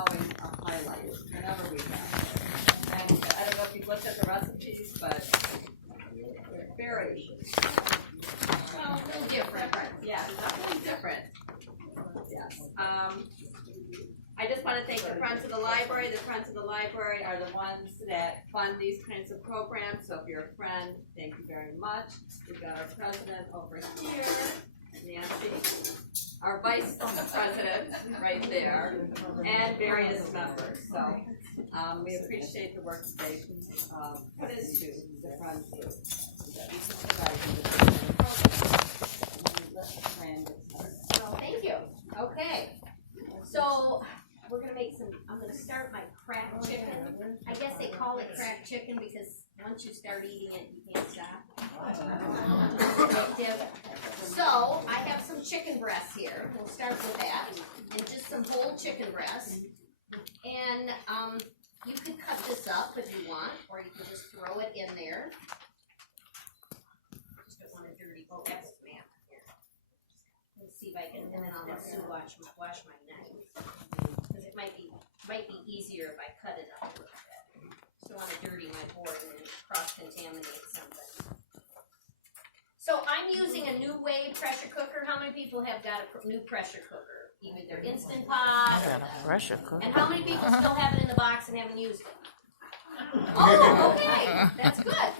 always a highlight whenever we have. And I don't know if you've looked at the recipes, but they're very, well, a little different. Yeah, definitely different. Yes. I just want to thank the Friends of the Library. The Friends of the Library are the ones that fund these kinds of programs. So if you're a friend, thank you very much. We've got our president over here, Nancy, our vice president right there, and various members. So we appreciate the work that they put into the Friends group. Thank you. Okay. So we're gonna make some. I'm gonna start my cracked chicken. I guess they call it cracked chicken because once you start eating it, you can't stop. So I have some chicken breasts here. We'll start with that, and just some whole chicken breasts. And you can cut this up if you want, or you can just throw it in there. Just don't want to dirty. Oh, that's man. Here. Let's see if I can, and then I'll have Sue wash my knife. Because it might be easier if I cut it up a little bit. Just don't want to dirty my board and cross-contaminate something. So I'm using a New Wave pressure cooker. How many people have got a new pressure cooker? Either their Instant Pot. I got a pressure cooker. And how many people still have it in the box and haven't used it? Oh, okay, that's good.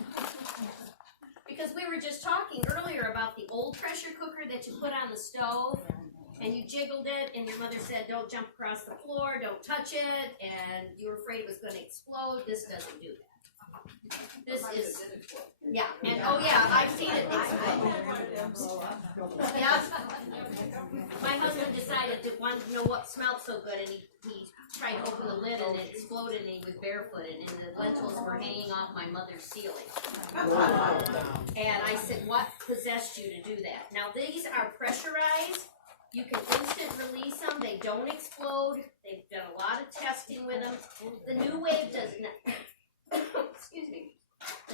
Because we were just talking earlier about the old pressure cooker that you put on the stove. And you jiggled it, and your mother said, don't jump across the floor, don't touch it, and you were afraid it was going to explode. This doesn't do that. This is, yeah, and oh yeah, I've seen it explode. Yeah. My husband decided to want to know what smelled so good, and he tried to open the lid, and it exploded, and he was barefooted, and the lentils were hanging off my mother's ceiling. And I said, what possessed you to do that? Now, these are pressurized. You can instant release them. They don't explode. They've done a lot of testing with them. The New Wave does not, excuse me,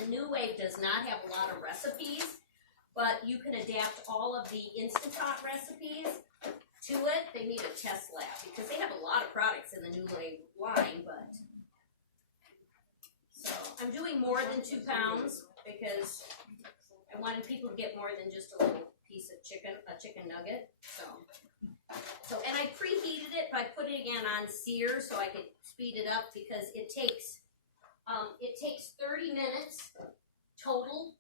the New Wave does not have a lot of recipes, but you can adapt all of the Instant Pot recipes to it. They need a test lab because they have a lot of products in the New Wave line, but, so I'm doing more than 2 pounds because I wanted people to get more than just a little piece of chicken, a chicken nugget. So, and I preheated it by putting it on sear so I could speed it up because it takes 30 minutes total.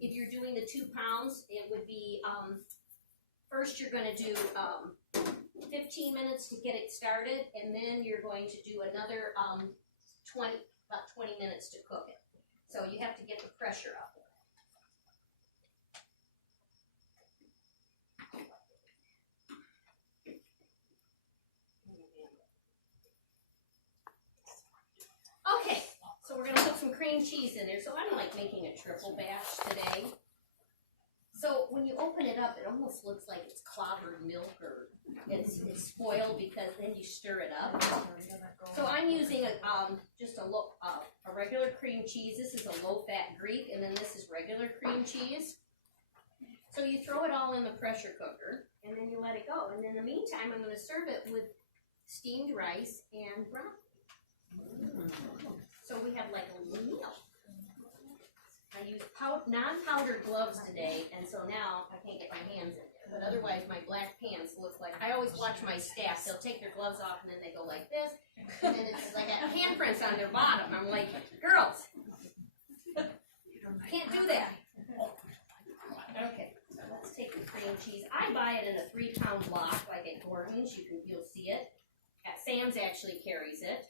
If you're doing the 2 pounds, it would be, first you're gonna do 15 minutes to get it started, and then you're going to do another about 20 minutes to cook it. So you have to get the pressure up. Okay, so we're gonna put some cream cheese in there. So I'm like making a triple batch today. So when you open it up, it almost looks like it's clobbered milk or it's spoiled because then you stir it up. So I'm using just a regular cream cheese. This is a low-fat Greek, and then this is regular cream cheese. So you throw it all in the pressure cooker, and then you let it go. And in the meantime, I'm going to serve it with steamed rice and broccoli. So we have like a little meal. I used non-powdered gloves today, and so now I can't get my hands in there. But otherwise, my black pants look like, I always watch my staff. They'll take their gloves off, and then they go like this, and then it's like handprints on their bottom. I'm like, girls, can't do that. Okay, so let's take the cream cheese. I buy it in a 3-pound block, like at Gordon's. You'll see it. At Sam's actually carries it.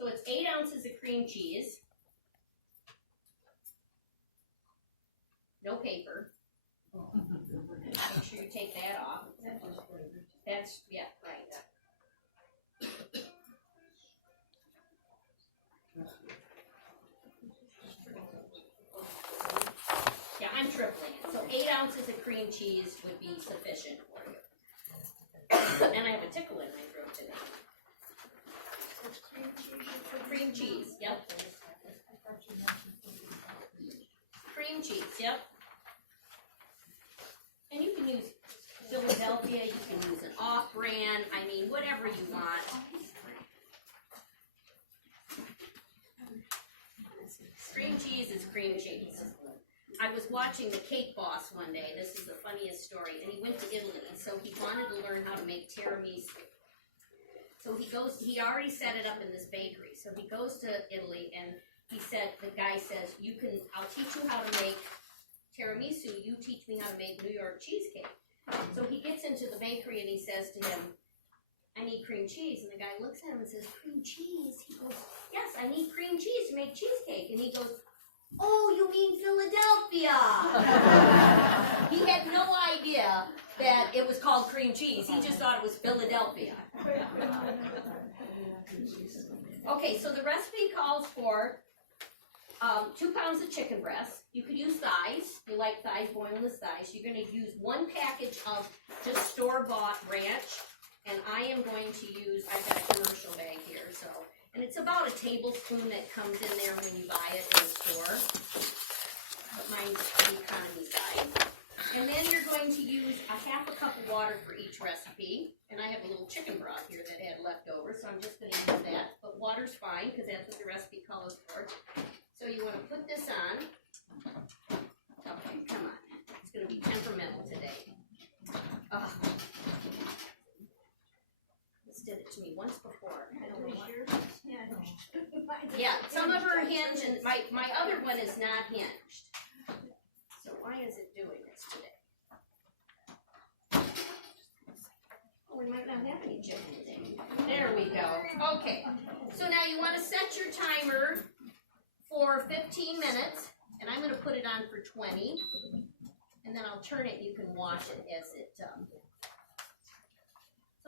So it's 8 ounces of cream cheese. No paper. Make sure you take that off. That's, yeah, right. Yeah, I'm tripling it. So 8 ounces of cream cheese would be sufficient for you. And I have a tickle in my throat today. Cream cheese, yep. Cream cheese, yep. And you can use Philadelphia, you can use an off-brand, I mean, whatever you want. Cream cheese is cream cheese. I was watching the Cake Boss one day. This is the funniest story. And he went to Italy, and so he wanted to learn how to make tiramisu. So he already set it up in this bakery. So he goes to Italy, and the guy says, I'll teach you how to make tiramisu. You teach me how to make New York cheesecake. So he gets into the bakery, and he says to him, I need cream cheese. And the guy looks at him and says, cream cheese? He goes, yes, I need cream cheese to make cheesecake. And he goes, oh, you mean Philadelphia? He had no idea that it was called cream cheese. He just thought it was Philadelphia. Okay, so the recipe calls for 2 pounds of chicken breast. You could use thighs. You like thighs, boneless thighs. You're going to use 1 package of just store-bought ranch. And I am going to use, I've got a commercial bag here, so. And it's about a tablespoon that comes in there when you buy it in the store. But mine's the economy size. And then you're going to use a 1/2 cup of water for each recipe. And I have a little chicken broth here that I had left over, so I'm just going to use that. But water's fine, because that's what the recipe calls for. So you want to put this on. Okay, come on. It's going to be temperamental today. Oh. Did it to me once before. I don't know what. Yeah, some of her hinge, and my other one is not hinged. So why is it doing this today? Oh, we might not have any chicken today. There we go. Okay. So now you want to set your timer for 15 minutes, and I'm going to put it on for 20, and then I'll turn it. You can watch it as it. So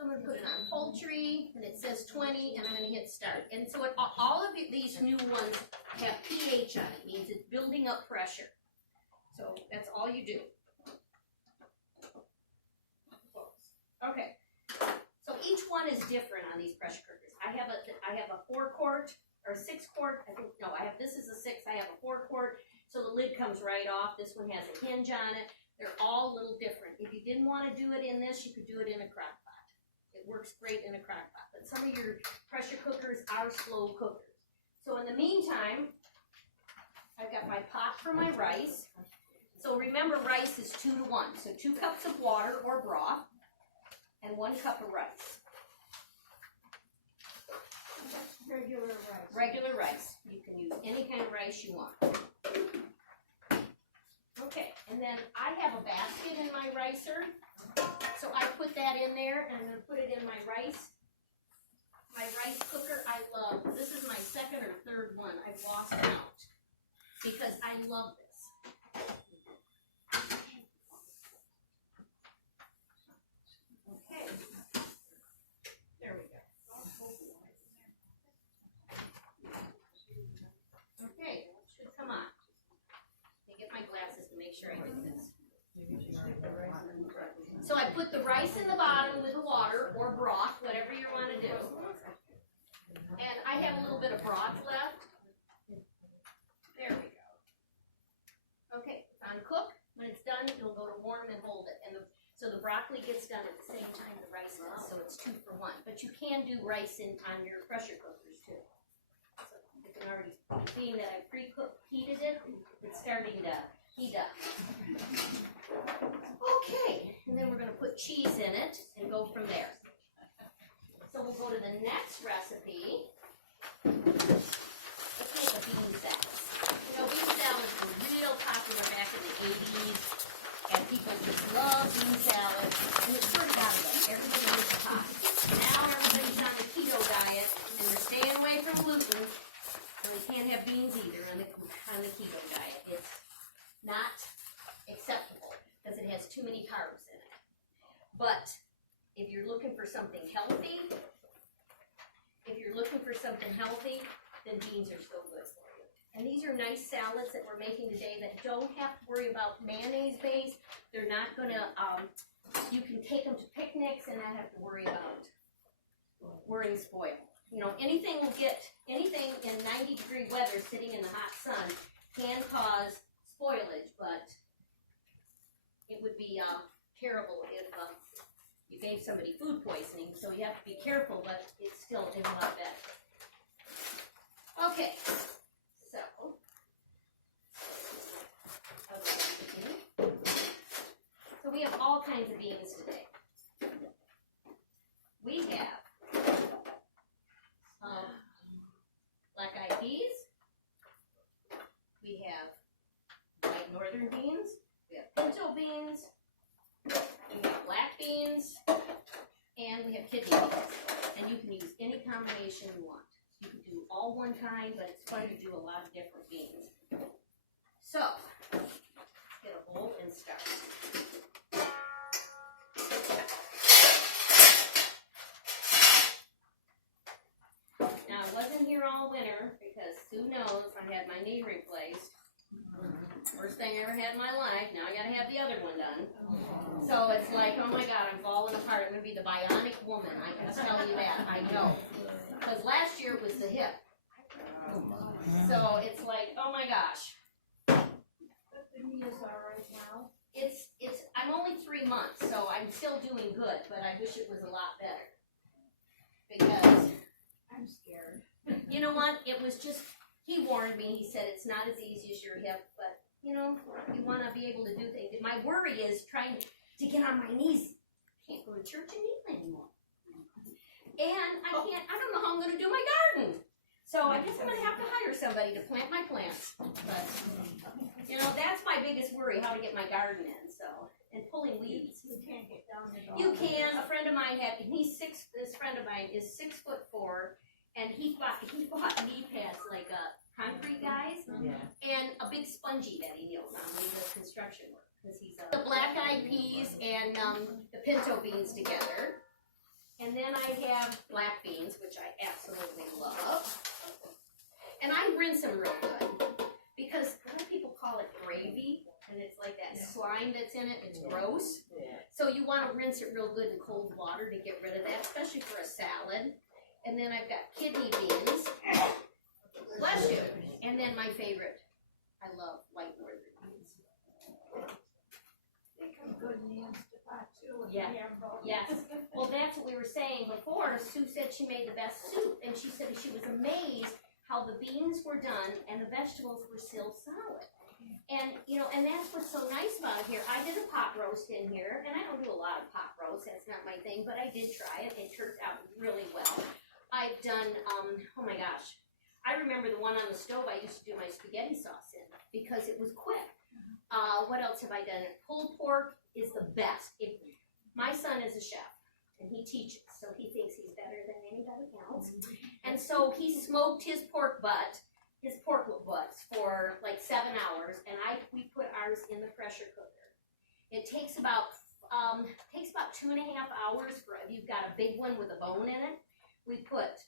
I'm going to put it on poultry, and it says 20, and I'm going to hit start. And so all of these new ones have pH on it. It means it's building up pressure. So that's all you do. Okay. So each one is different on these pressure cookers. I have a 4-quart or 6-quart. This is a 6. I have a 4-quart. So the lid comes right off. This one has a hinge on it. They're all a little different. If you didn't want to do it in this, you could do it in a crock pot. It works great in a crock pot, but some of your pressure cookers are slow cookers. So in the meantime, I've got my pot for my rice. So remember, rice is 2 to 1. So 2 cups of water or broth and 1 cup of rice. Regular rice. Regular rice. You can use any kind of rice you want. Okay, and then I have a basket in my ricer. So I put that in there, and I'm going to put it in my rice cooker. I love, this is my 2nd or 3rd one. I've lost count because I love this. Okay, there we go. Okay, should come on. Let me get my glasses to make sure I do this. So I put the rice in the bottom with the water or broth, whatever you want to do. And I have a little bit of broth left. There we go. Okay, on cook. When it's done, it'll go to warm and hold it. So the broccoli gets done at the same time the rice does, so it's 2 for 1. But you can do rice on your pressure cookers too. So you can already, being that I preheated it, it's starting to heat up. Okay, and then we're going to put cheese in it and go from there. So we'll go to the next recipe. Let's make a bean salad. You know, bean salads were real popular back in the 80s, and people just love bean salad, and it sort of got away. Everybody was hot. Now everybody's on the keto diet, and they're staying away from gluten, so they can't have beans either on the keto diet. It's not acceptable because it has too many carbs in it. But if you're looking for something healthy, then beans are still good for you. And these are nice salads that we're making today that don't have to worry about mayonnaise base. They're not gonna, you can take them to picnics and not have to worry about worrying spoil. You know, anything in 90-degree weather sitting in the hot sun can cause spoilage, but it would be terrible if you gave somebody food poisoning, so you have to be careful, but it still is a lot better. Okay, so We have all kinds of beans today. We have black-eyed peas. We have white northern beans. We have pinto beans. We have black beans. And we have kidney beans. And you can use any combination you want. You can do all one kind, but it's fun to do a lot of different beans. So, let's get a bowl and start. Now, I wasn't here all winter because Sue knows I had my knee replaced. First thing I ever had in my life. Now I gotta have the other one done. So it's like, oh my God, I'm falling apart. I'm gonna be the bionic woman. I can tell you that. I know. Because last year it was the hip. So it's like, oh my gosh. But the knee is all right now. I'm only 3 months, so I'm still doing good, but I wish it was a lot better. Because, I'm scared. you know what, it was just, he warned me, he said it's not as easy as your hip, but, you know, you want to be able to do things. My worry is trying to get on my knees. I can't go to church and kneel anymore. And I don't know how I'm going to do my garden. So I guess I'm going to have to hire somebody to plant my plants. But, you know, that's my biggest worry, how to get my garden in, so, and pulling weeds. You can't get down at all. You can. A friend of mine this friend of mine is 6'4", and he bought knee pads like concrete guys, and a big spongy that he kneels on when he does construction work. Because he's the black-eyed peas and the pinto beans together. And then I have black beans, which I absolutely love. And I rinse them real good. Because a lot of people call it gravy, and it's like that slime that's in it. It's gross. So you want to rinse it real good in cold water to get rid of that, especially for a salad. And then I've got kidney beans. Bless you. And then my favorite, I love white northern beans. They come good in the Instant Pot too. if Yeah. you have both. Yes. Well, that's what we were saying before. Sue said she made the best soup, and she said she was amazed how the beans were done and the vegetables were still solid. And, you know, and that's what's so nice about it here. I did a pot roast in here, and I don't do a lot of pot roast. That's not my thing, but I did try it. It turned out really well. I've done, oh my gosh. I remember the one on the stove I used to do my spaghetti sauce in because it was quick. What else have I done? Pulled pork is the best. My son is a chef, and he teaches, so he thinks he's better than anybody else. And so he smoked his pork butts for like 7 hours, and we put ours in the pressure cooker. It takes about 2.5 hours if you've got a big one with a bone in it. We put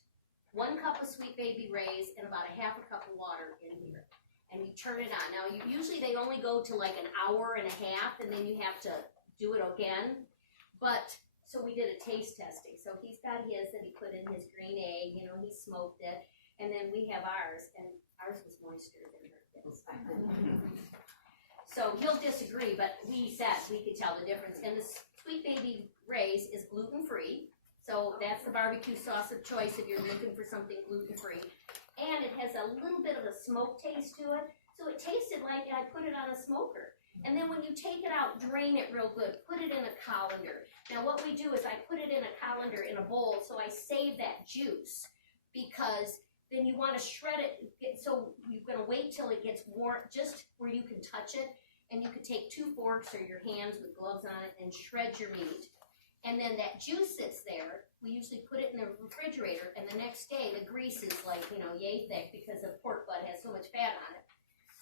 1 cup of Sweet Baby Ray's and about a half a cup of water in here. And we turn it on. Now, usually they only go to like 1.5 hours, and then you have to do it again. But, so we did a taste testing. So he's got his that he put in his green egg, you know, he smoked it. And then we have ours, and ours was moister than his. So he'll disagree, but we said we could tell the difference. And the Sweet Baby Ray's is gluten-free. So that's the barbecue sauce of choice if you're looking for something gluten-free. And it has a little bit of a smoke taste to it. So it tasted like I put it on a smoker. And then when you take it out, drain it real good. Put it in a colander. Now what we do is I put it in a colander in a bowl, so I save that juice. Because then you want to shred it. So you're going to wait till it gets warm, just where you can touch it. And you could take 2 forks or your hands with gloves on it and shred your meat. And then that juice sits there. We usually put it in the refrigerator, and the next day the grease is like, you know, yay thick because the pork butt has so much fat on it.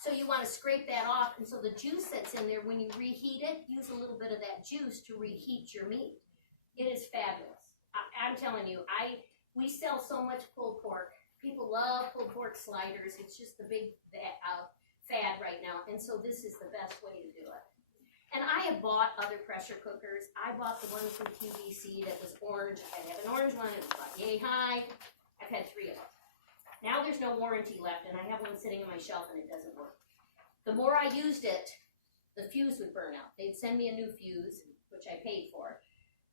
So you want to scrape that off, and so the juice that's in there, when you reheat it, use a little bit of that juice to reheat your meat. It is fabulous. I'm telling you, we sell so much pulled pork. People love pulled pork sliders. It's just the big fad right now, and so this is the best way to do it. And I have bought other pressure cookers. I bought the one from QVC that was orange. I have an orange one. It was about yay high. I've had 3 of them. Now there's no warranty left, and I have one sitting on my shelf, and it doesn't work. The more I used it, the fuse would burn out. They'd send me a new fuse, which I paid for.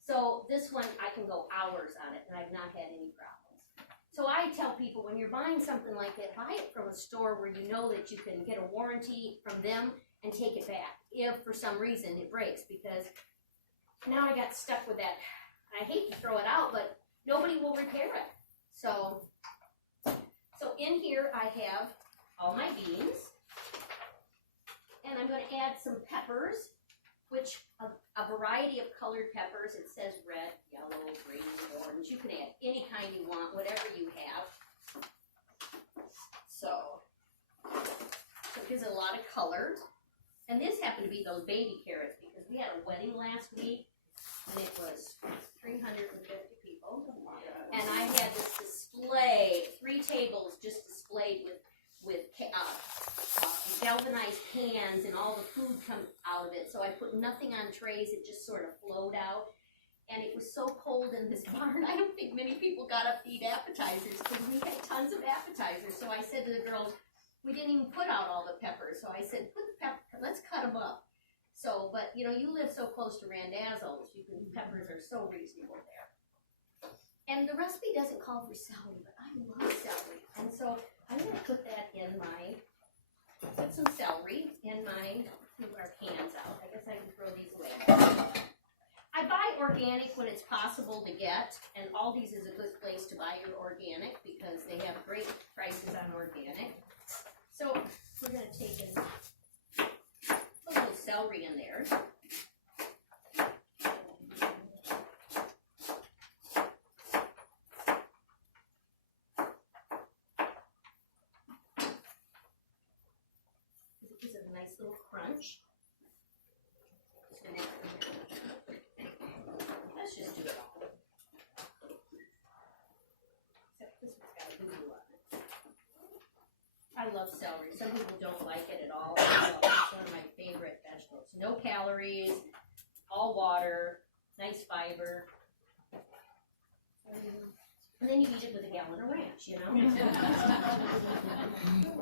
So this one, I can go hours on it, and I've not had any problems. So I tell people, when you're buying something like that, buy it from a store where you know that you can get a warranty from them, and take it back if for some reason it breaks, because now I got stuck with that. I hate to throw it out, but nobody will repair it. So in here I have all my beans, and I'm going to add some peppers, which a variety of colored peppers. It says red, yellow, green, orange. You can add any kind you want, whatever you have. So it gives it a lot of color. And this happened to be those baby carrots, because we had a wedding last week, and it was 350 people. And I had this display, 3 tables just displayed with galvanized pans, and all the food come out of it. So I put nothing on trays, it just sort of flowed out. And it was so cold in this barn, I don't think many people got up to eat appetizers, because we had tons of appetizers. So I said to the girls, we didn't even put out all the peppers. So I said, let's cut them up. So, but you know, you live so close to Randazzo's, peppers are so reasonable there. And the recipe doesn't call for celery, but I love celery. And so I'm going to put that in put some celery in move our cans out. I guess I can throw these away. I buy organic when it's possible to get, and Aldi's is a good place to buy your organic because they have great prices on organic. So we're going to take a little celery in there. It gives it a nice little crunch. Let's just do it all. Except this one's got a boo-boo on it. I love celery. Some people don't like it at all. It's one of my favorite vegetables. No calories, all water, nice fiber. And then you eat it with a gallon of ranch, you know?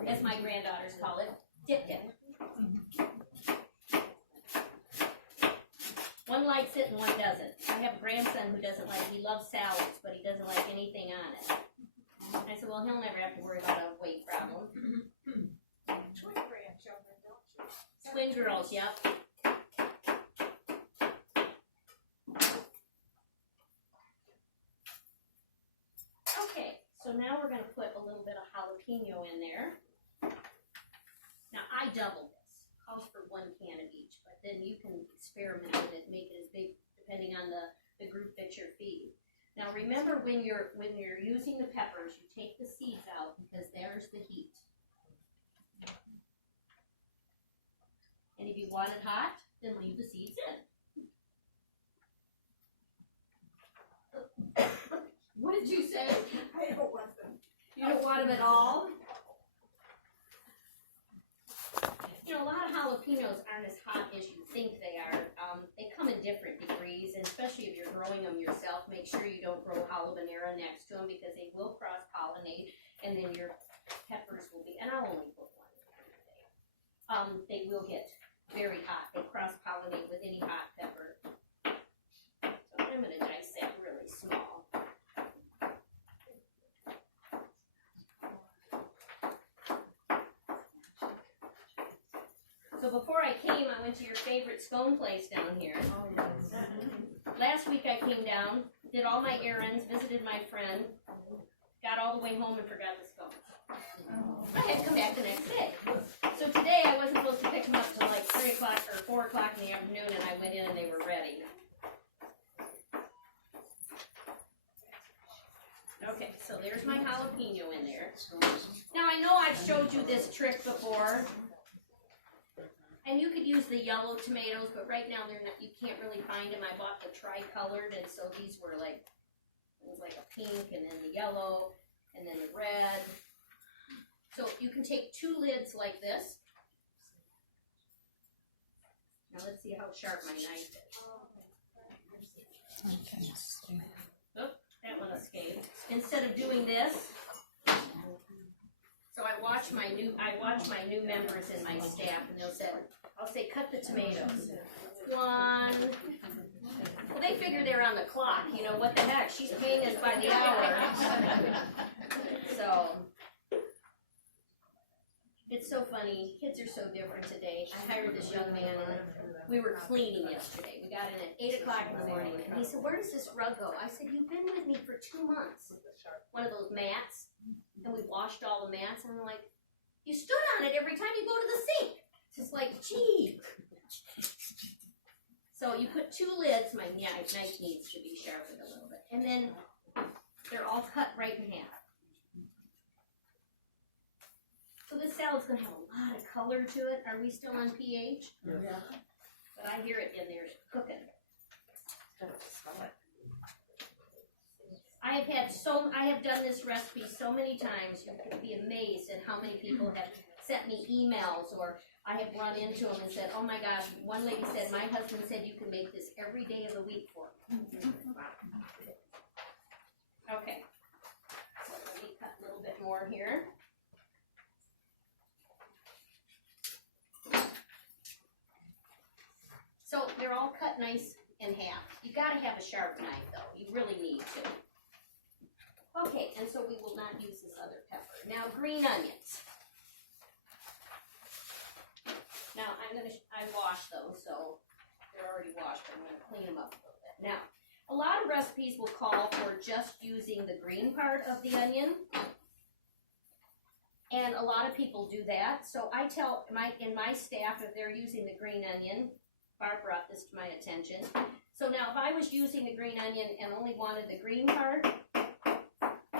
As my granddaughters call it, dip dip. One likes it and one doesn't. I have a grandson who doesn't like, he loves salads, but he doesn't like anything on it. I said, well, he'll never have to worry about a weight problem. Twin grandchildren, don't you? Twin girls, yep. Okay, so now we're going to put a little bit of jalapeno in there. Now, I double this. Calls for 1 can of each, but then you can experiment with it, make it as big depending on the group that you're feeding. Now remember, when you're using the peppers, you take the seeds out because there's the heat. And if you want it hot, then leave the seeds in. What did you say? I don't want them. You don't want them at all? You know, a lot of jalapenos aren't as hot as you think they are. They come in different degrees, and especially if you're growing them yourself, make sure you don't grow habanero next to them because they will cross-pollinate, and then your peppers will be, and I'll only put 1 can a day. They will get very hot. They cross-pollinate with any hot pepper. So I'm going to dice that really small. So before I came, I went to your favorite scone place down here. Last week I came down, did all my errands, visited my friend, got all the way home and forgot the scones. I had to come back the next day. So today I wasn't supposed to pick them up till like 3 o'clock or 4 o'clock in the afternoon, and I went in and they were ready. Okay, so there's my jalapeno in there. Now I know I've showed you this trick before. And you could use the yellow tomatoes, but right now they're not, you can't really find them. I bought the tri-colored, and so these were like, it was like a pink, and then the yellow, and then the red. So you can take 2 lids like this. Now let's see how sharp my knife is. Oh, that one escaped. Instead of doing this, so I watch my new members in my staff, and I'll say, cut the tomatoes. 1. Well, they figure they're on the clock. You know what the heck? She's paying us by the hour. So It's so funny. Kids are so different today. I hired this young man and we were cleaning yesterday. We got in at 8 o'clock in the morning and he said, "Where does this rug go?" I said, "You've been with me for 2 months." One of those mats. And we washed all the mats and we're like, "You stood on it every time you go to the sink." It's just like, gee. So you put 2 lids. My knife needs to be sharpened a little bit. And then they're all cut right in half. So this salad's gonna have a lot of color to it. Are we still on pH? Yeah. But I hear it in there cooking. I have done this recipe so many times. You can be amazed at how many people have sent me emails, or I have run into them and said, "Oh my gosh," one lady said, "My husband said you can make this every day of the week for me." Okay. So let me cut a little bit more here. So they're all cut nice in half. You gotta have a sharp knife though. You really need to. Okay, and so we will not use this other pepper. Now green onions. Now I washed those, so they're already washed. I'm gonna clean them up a little bit. Now, a lot of recipes will call for just using the green part of the onion. And a lot of people do that. So I tell in my staff, if they're using the green onion, Barb brought this to my attention. So now if I was using the green onion and only wanted the green part,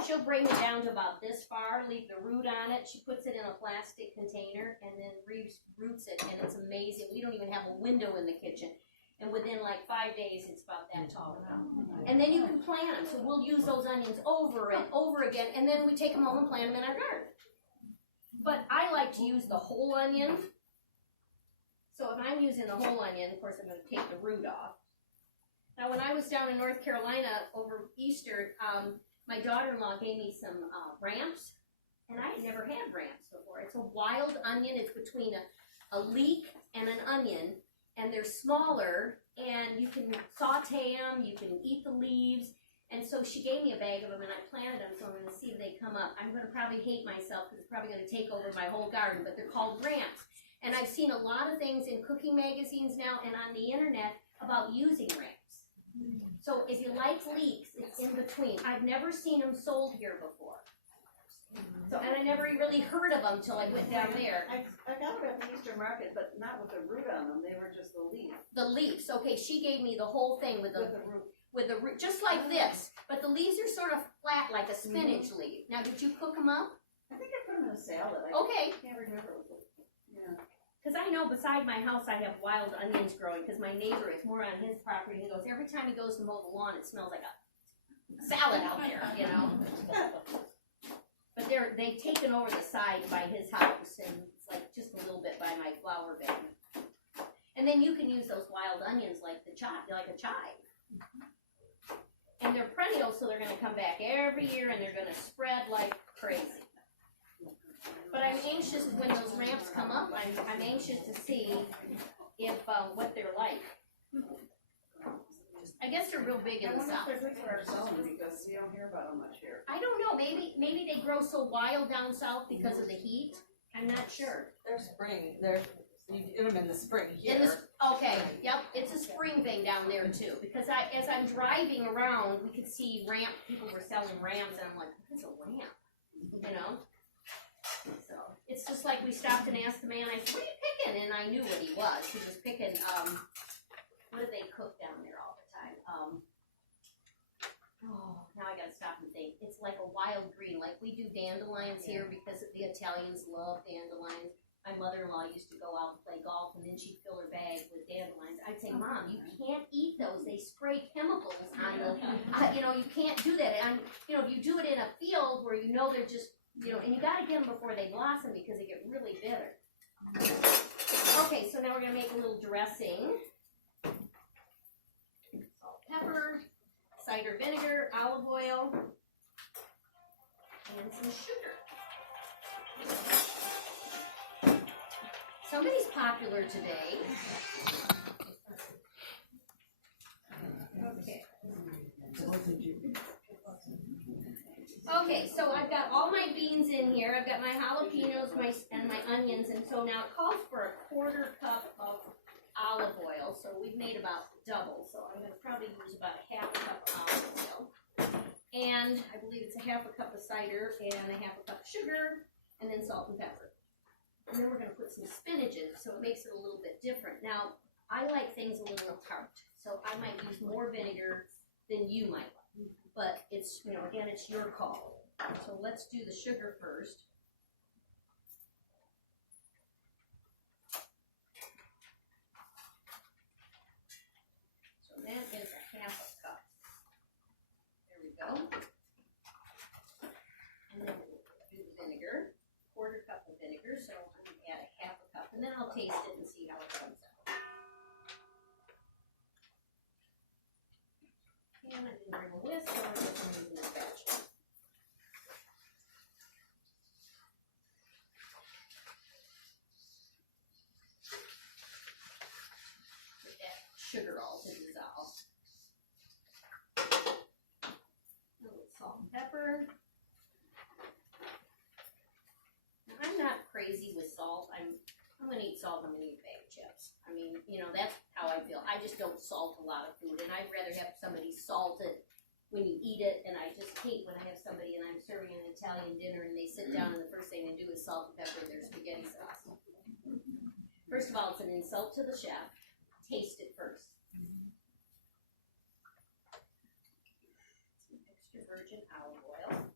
she'll bring it down to about this far, leave the root on it. She puts it in a plastic container and then roots it, and it's amazing. We don't even have a window in the kitchen. And within like 5 days, it's about that tall now. And then you can plant them. So we'll use those onions over and over again, and then we take them home and plant them in our garden. But I like to use the whole onion. So if I'm using the whole onion, of course I'm going to take the root off. Now when I was down in North Carolina over Easter, my daughter-in-law gave me some ramps, and I had never had ramps before. It's a wild onion. It's between a leek and an onion, and they're smaller, and you can saute them, you can eat the leaves. And so she gave me a bag of them, and I planted them, so I'm going to see if they come up. I'm going to probably hate myself because it's probably going to take over my whole garden, but they're called ramps. And I've seen a lot of things in cooking magazines now and on the internet about using ramps. So if you like leeks, it's in between. I've never seen them sold here before. So, and I never really heard of them till I went down there. I got it at the Eastern Market, but not with the root on them. They were just the leaf. The leaves. Okay, she gave me the whole thing with the root. With the root, just like this. But the leaves are sort of flat, like a spinach leaf. Now, did you cook them up? I think I put them in a salad. Okay. I can't remember. Yeah. Because I know beside my house I have wild onions growing because my neighbor is more on his property. He goes, every time he goes to mow the lawn, it smells like a salad out there, you know. But they've taken over the side by his house, and it's like just a little bit by my flower bed. And then you can use those wild onions like a chive. And they're perennial, so they're going to come back every year, and they're going to spread like crazy. But I'm anxious when those ramps come up. I'm anxious to see if what they're like. I guess they're real big in the south. They're good for our zone because we don't hear about them much here. I don't know. Maybe they grow so wild down south because of the heat. I'm not sure. They're spring. You get them in the spring here. Okay, yep, it's a spring thing down there too. Because as I'm driving around, we could see people were selling ramps, and I'm like, what's a ramp? You know? So it's just like we stopped and asked the man, I said, what are you picking? And I knew what he was. He was picking, what do they cook down there all the time? Now I gotta stop and think. It's like a wild green, like we do dandelions here because the Italians love dandelions. My mother-in-law used to go out and play golf, and then she'd fill her bag with dandelions. I'd say, Mom, you can't eat those. They spray chemicals on the, you can't do that. And, if you do it in a field where you know they're just, and you gotta get them before they blossom because they get really bitter. Okay, so now we're gonna make a little dressing. Salt, pepper, cider vinegar, olive oil, and some sugar. Somebody's popular today. Okay. Okay, so I've got all my beans in here. I've got my jalapenos, and my onions, and so now it calls for a 1/4 cup of olive oil. So we've made about double. So I'm going to probably use about a 1/2 cup of olive oil, and I believe it's a 1/2 cup of cider and a 1/2 cup of sugar, and then salt and pepper. And then we're going to put some spinach in, so it makes it a little bit different. Now I like things a little tart, so I might use more vinegar than you might. But it's, again, it's your call. So let's do the sugar first. So that is a 1/2 cup. There we go. And then we'll do the vinegar, 1/4 cup of vinegar. So I'm going to add a 1/2 cup, and then I'll taste it and see how it comes out. And I didn't bring a whisk, so I'm just going to use a spatula. Get that sugar all to dissolve. A little salt and pepper. Now, I'm not crazy with salt. I'm going to eat salt, I'm going to eat a bag of chips. I mean, that's how I feel. I just don't salt a lot of food, and I'd rather have somebody salt it when you eat it, and I just hate when I have somebody and I'm serving an Italian dinner and they sit down and the first thing they do is salt and pepper their spaghetti sauce. First of all, it's an insult to the chef. Taste it first. Some extra virgin olive oil.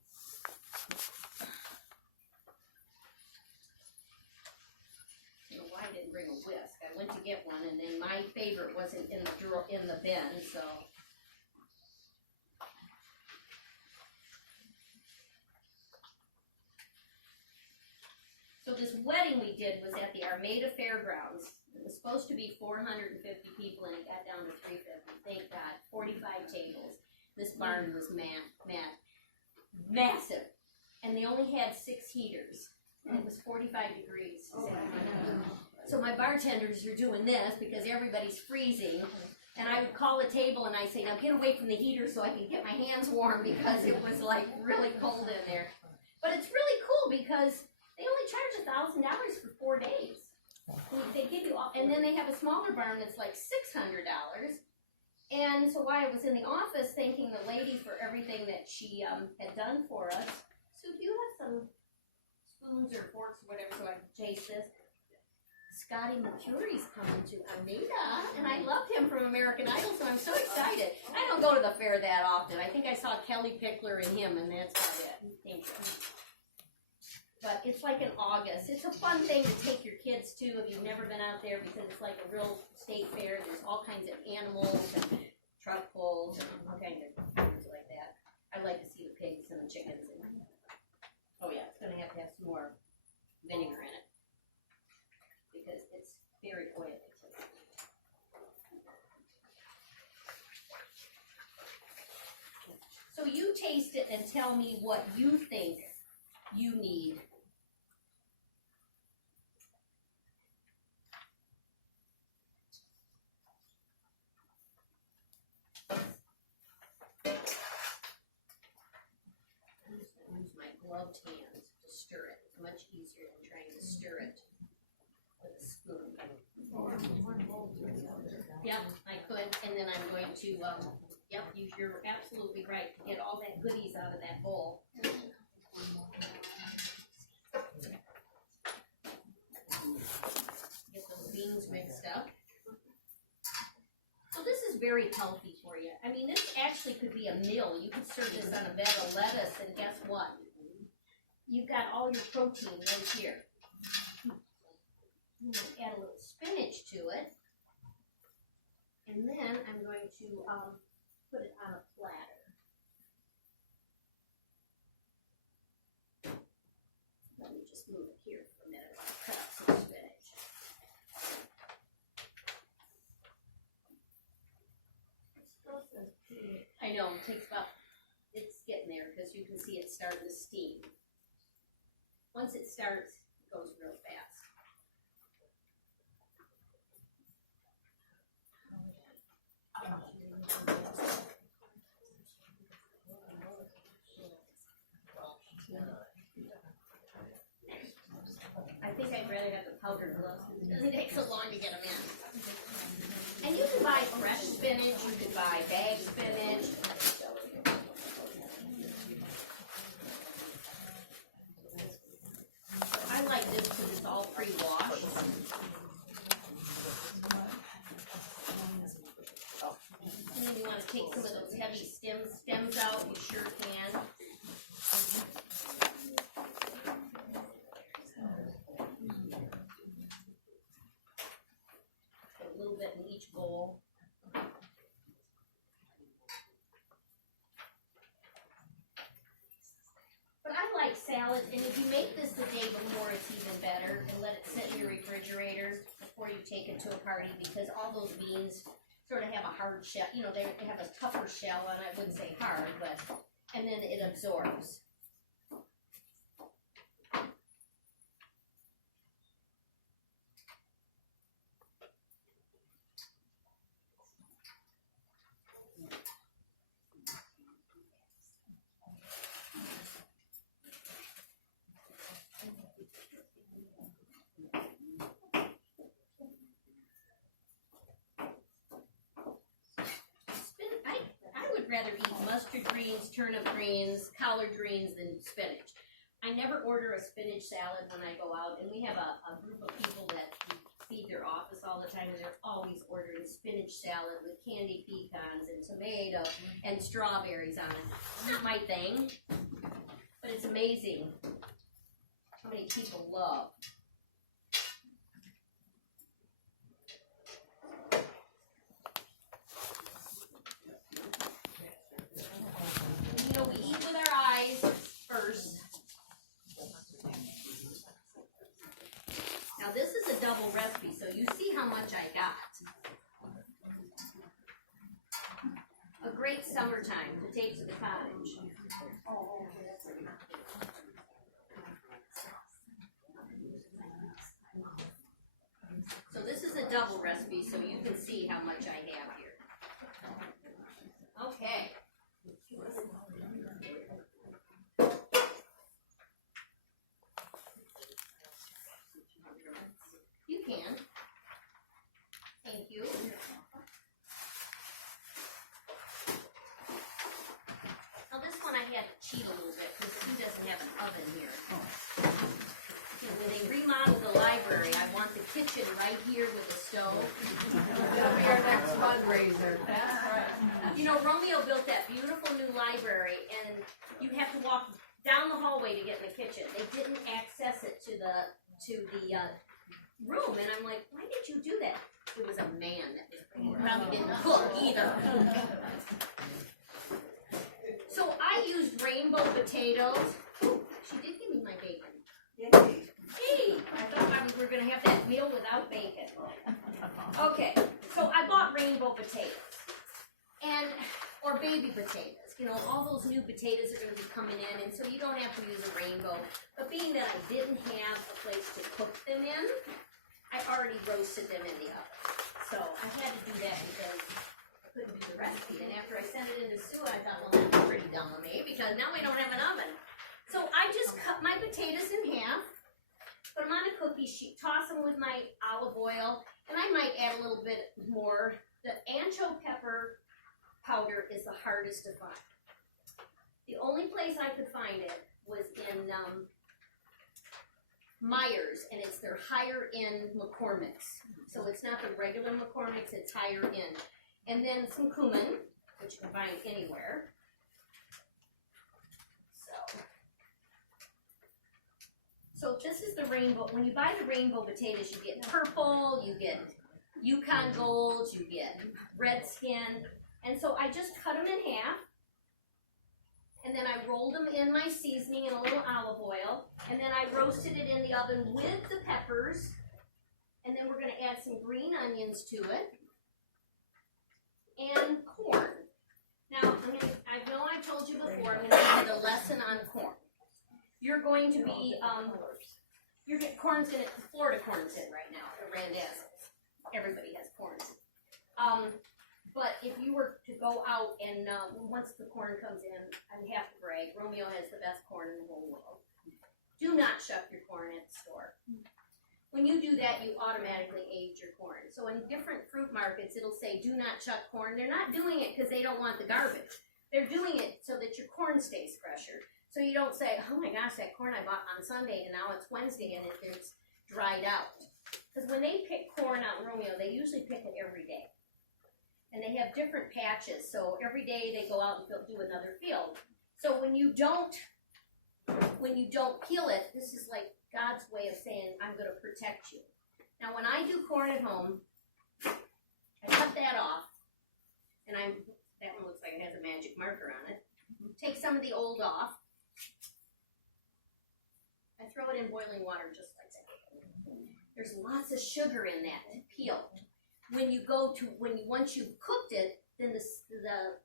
I didn't bring a whisk. I went to get one, and then my favorite wasn't in the bin, so. So this wedding we did was at the Armada Fairgrounds. It was supposed to be 450 people, and it got down to 350. Thank God. 45 tables. This barn was massive, and they only had 6 heaters, and it was 45 degrees. So my bartenders are doing this because everybody's freezing, and I would call a table and I say, now get away from the heater so I can get my hands warm because it was like really cold in there. But it's really cool because they only charge $1,000 for 4 days. They give you all, and then they have a smaller barn that's like $600. And so while I was in the office thanking the lady for everything that she had done for us, so do you have some spoons or forks or whatever so I can taste this? Scotty McCurry's coming to Armada, and I loved him from American Idol, so I'm so excited. I don't go to the fair that often. I think I saw Kelly Pickler and him, and that's about it. Thank you. But it's like in August. It's a fun thing to take your kids to if you've never been out there because it's like a real state fair. There's all kinds of animals and truck pulls and all kinds of things like that. I like to see the pigs and the chickens. And, oh yeah, it's going to have some more vinegar in it because it's very oily. So you taste it and tell me what you think you need. Use my gloved hands to stir it. It's much easier than trying to stir it with a spoon. Yep, I could, and then I'm going to, yep, you're absolutely right, to get all that goodies out of that bowl. Get those beans mixed up. So this is very healthy for you. I mean, this actually could be a meal. You could serve this on a bed of lettuce, and guess what? You've got all your protein right here. I'm going to add a little spinach to it. And then I'm going to put it on a platter. Let me just move it here for a minute while I cut up some spinach. I know, it takes about, it's getting there because you can see it starting to steam. Once it starts, it goes real fast. think I'd rather have the powdered gloves because it doesn't take so long to get them in. And you can buy fresh spinach, you can buy bagged spinach. I like this because it's all pre-washed. And then you want to take some of those heavy stems out, you sure can. Put a little bit in each bowl. But I like salad, and if you make this the day before, it's even better, and let it sit in your refrigerator before you take it to a party, because all those beans sort of have a hard shell, you know, they have a tougher shell, and I wouldn't say hard, but, and then it absorbs. Rather eat mustard greens, turnip greens, collard greens than spinach. I never order a spinach salad when I go out, and we have a group of people that feed their office all the time, and they're always ordering spinach salad with candy pecans and tomato and strawberries on it. It's not my thing, but it's amazing how many people love. We eat with our eyes first. Now this is a double recipe, so you see how much I got. A great summertime to take to the cottage. So this is a double recipe, so you can see how much I have here. Okay. You can. Thank you. Now this one I had to cheat a little bit because he doesn't have an oven here. You know, when they remodeled the library, I want the kitchen right here with the stove. That'll be our next fundraiser. That's right. You know, Romeo built that beautiful new library, and you have to walk down the hallway to get in the kitchen. They didn't access it to the room, and I'm like, why did you do that? It was a man that probably didn't cook either. So I used rainbow potatoes. Ooh, she did give me my bacon. Hey, I thought we were going to have that meal without bacon. Okay, so I bought rainbow potatoes, or baby potatoes. You know, all those new potatoes are going to be coming in, and so you don't have to use a rainbow. But being that I didn't have a place to cook them in, I already roasted them in the oven. So I had to do that because I couldn't do the recipe. And after I sent it into Sue, I thought, well, that's pretty dumb of me because now we don't have an oven. So I just cut my potatoes in half, put them on a cookie sheet, toss them with my olive oil, and I might add a little bit more. The ancho pepper powder is the hardest to find. The only place I could find it was in Myers, and it's their higher end McCormick's. So it's not the regular McCormick's, it's higher end. And then some cumin, which you can find anywhere. So this is the rainbow. When you buy the rainbow potatoes, you get purple, you get Yukon Gold, you get red skin. And so I just cut them in half. And then I rolled them in my seasoning and a little olive oil. And then I roasted it in the oven with the peppers. And then we're going to add some green onions to it. And corn. Now, I know I told you before, I'm going to give you the lesson on corn. You're going to be, corn's in it, Florida corn's in right now, the Randazzo's. Everybody has corn. But if you were to go out and once the corn comes in, I have to brag, Romeo has the best corn in the whole world. Do not shop your corn at the store. when you do that, you automatically age your corn. So in different fruit markets, it'll say, do not chuck corn. They're not doing it because they don't want the garbage. They're doing it so that your corn stays fresher. So you don't say, oh my gosh, that corn I bought on Sunday and now it's Wednesday and it's dried out. Because when they pick corn out in Romeo, they usually pick it every day. And they have different patches. So every day they go out and do another field. So when you don't peel it, this is like God's way of saying, I'm going to protect you. Now, when I do corn at home, I cut that off, and that one looks like it has a magic marker on it. Take some of the old off. I throw it in boiling water just like that. There's lots of sugar in that to peel. Once you've cooked it, then the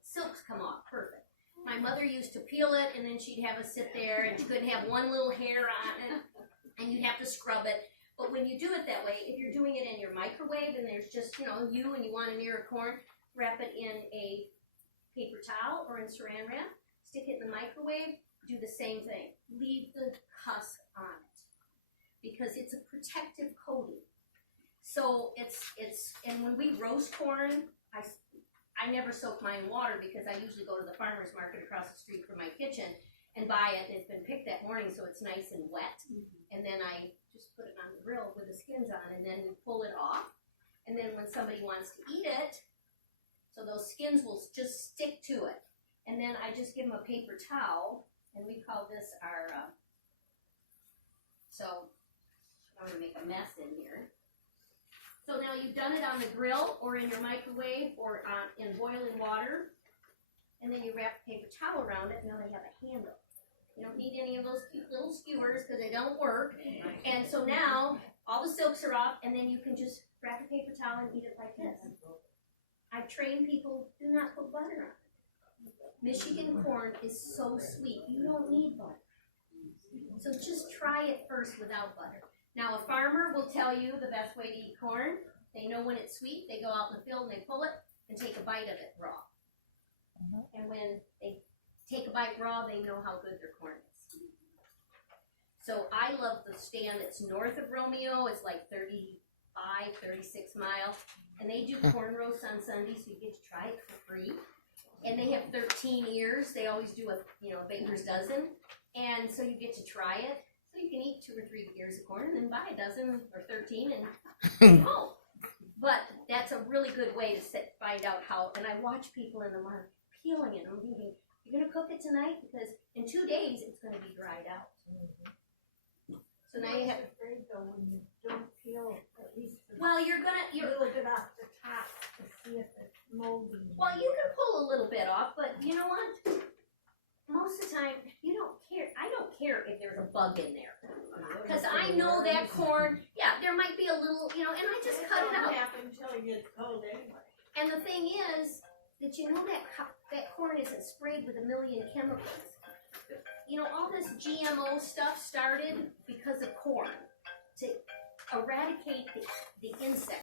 silks come off perfect. My mother used to peel it, and then she'd have us sit there, and she couldn't have one little hair on it, and you'd have to scrub it. But when you do it that way, if you're doing it in your microwave, and there's just, you and you want an ear of corn, wrap it in a paper towel or in saran wrap, stick it in the microwave, do the same thing. Leave the husk on it, because it's a protective coating. So and when we roast corn, I never soak mine in water because I usually go to the farmer's market across the street from my kitchen and buy it, and it's been picked that morning so it's nice and wet. And then I just put it on the grill with the skins on, and then we pull it off. And then when somebody wants to eat it, so those skins will just stick to it. And then I just give them a paper towel, and we call this our, so I'm going to make a mess in here. So now you've done it on the grill or in your microwave or in boiling water, and then you wrap a paper towel around it. Now they have a handle. You don't need any of those cute little skewers because they don't work. And so now all the silks are off, and then you can just wrap a paper towel and eat it like this. I've trained people, do not put butter on it. Michigan corn is so sweet. You don't need butter. So just try it first without butter. Now, a farmer will tell you the best way to eat corn. They know when it's sweet. They go out in the field and they pull it and take a bite of it raw. And when they take a bite raw, they know how good their corn is. So I love the stand that's north of Romeo. It's like 35, 36 miles. And they do corn roasts on Sunday, so you get to try it for free. And they have 13 ears. They always do a baker's dozen. And so you get to try it. So you can eat 2 or 3 ears of corn and then buy a dozen or 13 and go home. But that's a really good way to find out how, and I watch people in the market peeling it. I'm thinking, you're going to cook it tonight? Because in 2 days, it's going to be dried out. So now you have... Afraid though when you don't peel at least a you're little bit off the top to see if it's moldy. Well, you can pull a little bit off, but you know what? Most of the time, you don't care. I don't care if there's a bug in there. Because I know that corn, there might be a little, and I just cut it out. It doesn't happen until it gets cold anyway. And the thing is, that that corn isn't sprayed with a million chemicals. All this GMO stuff started because of corn, to eradicate the insects.